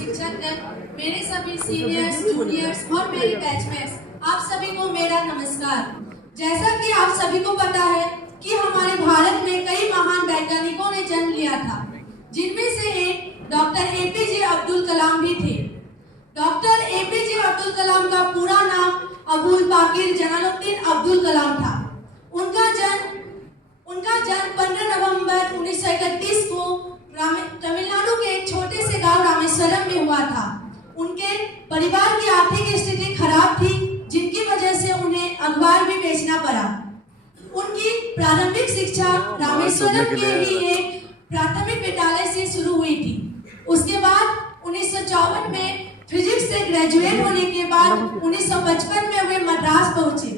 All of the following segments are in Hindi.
शिक्षकगण, मेरे सभी सीनियर्स, जूनियर्स और मेरे बैचमेट्स, आप सभी को मेरा नमस्कार। जैसा कि आप सभी को पता है कि हमारे भारत में कई महान वैज्ञानिकों ने जन्म लिया था, जिनमें से एक डॉक्टर एपीजे अब्दुल कलाम भी थे। डॉक्टर एपीजे अब्दुल कलाम का पूरा नाम अबुल बाकिर जलालुद्दीन अब्दुल कलाम था। उनका जन्म 15 नवंबर 1931 को तमिलनाडु के एक छोटे से गांव रामेश्वरम में हुआ था। उनके परिवार की आर्थिक स्थिति खराब थी, जिनकी वजह से उन्हें अखबार भी बेचना पड़ा। उनकी प्रारंभिक शिक्षा रामेश्वरम के ही एक प्राथमिक विद्यालय से शुरू हुई थी। उसके बाद 1954 में फिजिक्स से ग्रेजुएट होने के बाद 1955 में वे मद्रास पहुंचे।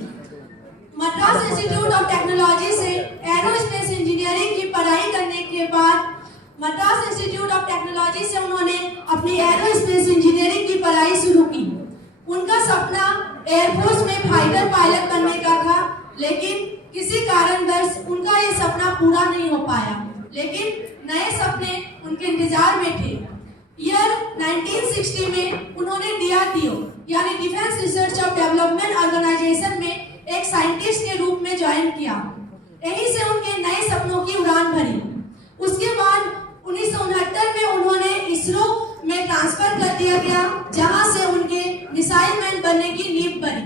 मद्रास इंस्टीट्यूट ऑफ टेक्नोलॉजी से एरोस्पेस इंजीनियरिंग की पढ़ाई करने के बाद मद्रास इंस्टीट्यूट ऑफ टेक्नोलॉजी से उन्होंने अपनी एरोस्पेस इंजीनियरिंग की पढ़ाई शुरू की। उनका सपना एयरफोर्स में फाइटर पायलट बनने का था, लेकिन किसी कारणवश उनका ये सपना पूरा नहीं हो पाया। लेकिन नए सपने उनके इंतजार में थे। ईयर 1960 में उन्होंने DRDO यानी डिफेंस रिसर्च और डेवलपमेंट ऑर्गेनाइजेशन में एक साइंटिस्ट के रूप में ज्वाइन किया। यहीं से उनके नए सपनों की उड़ान भरी। उसके बाद 1969 में उन्होंने इसरो में ट्रांसफर कर दिया गया, जहां से उनके मिसाइल मैन बनने की नींव बनी।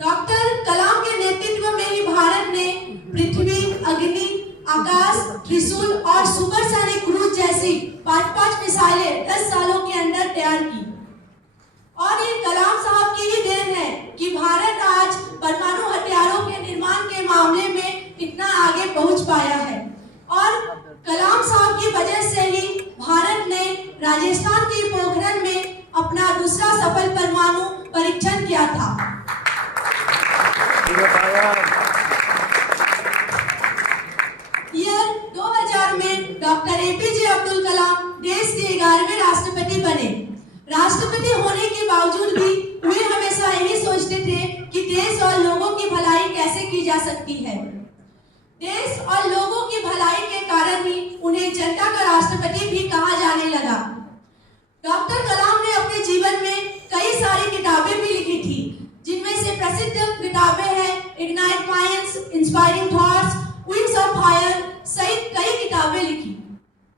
डॉक्टर कलाम के नेतृत्व में ही भारत ने पृथ्वी, अग्नि, आकाश, त्रिशूल और सुपरसोनिक क्रूज जैसी 5 मिसाइलें 10 सालों के अंदर तैयार की। और ये कलाम साहब की ही देन है कि भारत आज परमाणु हथियारों के निर्माण के मामले में इतना आगे पहुंच पाया है। और कलाम साहब की वजह से ही भारत ने राजस्थान के पोखरण में अपना दूसरा सफल परमाणु परीक्षण किया था। ईयर 2000 में डॉक्टर एपीजे अब्दुल कलाम देश के 11वें राष्ट्रपति बने। राष्ट्रपति होने के बावजूद भी वे हमेशा यही सोचते थे कि देश और लोगों की भलाई कैसे की जा सकती है। देश और लोगों की भलाई के कारण ही उन्हें जनता का राष्ट्रपति भी कहा जाने लगा। डॉक्टर कलाम ने अपने जीवन में कई सारी किताबें भी लिखी थी, जिनमें से प्रसिद्ध किताबें हैं ignite minds, inspiring thoughts, wings of fire सहित कई किताबें लिखी।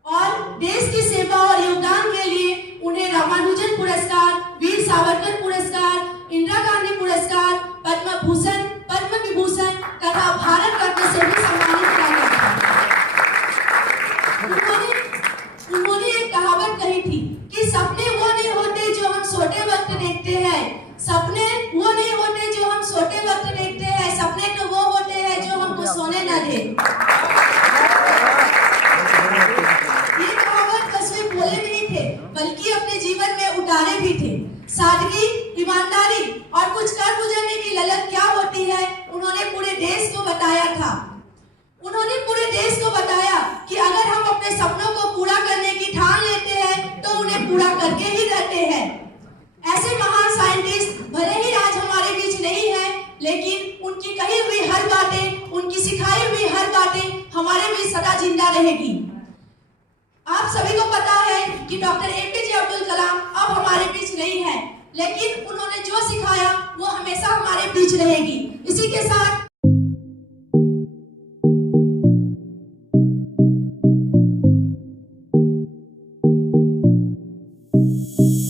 और देश की सेवा और योगदान के लिए उन्हें रामानुजन पुरस्कार, वीर सावरकर पुरस्कार, इंदिरा गांधी पुरस्कार, पद्म भूषण, पद्म विभूषण तथा भारत रत्न से भी सम्मानित किया गया था। उन्होंने एक कहावत कही थी कि सपने वो नहीं होते जो हम सोते वक्त देखते हैं, सपने वो नहीं होते जो हम सोते वक्त देखते हैं, सपने तो वो होते हैं जो हमको सोने न दे। ये कहावत बस वे बोले नहीं थे, बल्कि अपने जीवन में उतारे भी थे। सादगी, ईमानदारी और कुछ कर गुजरने की ललक क्या होती है, उन्होंने पूरे देश को बताया था। उन्होंने पूरे देश को बताया कि अगर हम अपने सपनों को पूरा करने की ठान लेते हैं तो उन्हें पूरा करके ही रहते हैं। ऐसे महान साइंटिस्ट भले ही आज हमारे बीच नहीं है, लेकिन उनकी कही हुई हर बातें, उनकी सिखाई हुई हर बातें हमारे बीच सदा जिंदा रहेगी। आप सभी को पता है कि डॉक्टर एपीजे अब्दुल कलाम अब हमारे बीच नहीं है, लेकिन उन्होंने जो सिखाया वो हमेशा हमारे बीच रहेगी।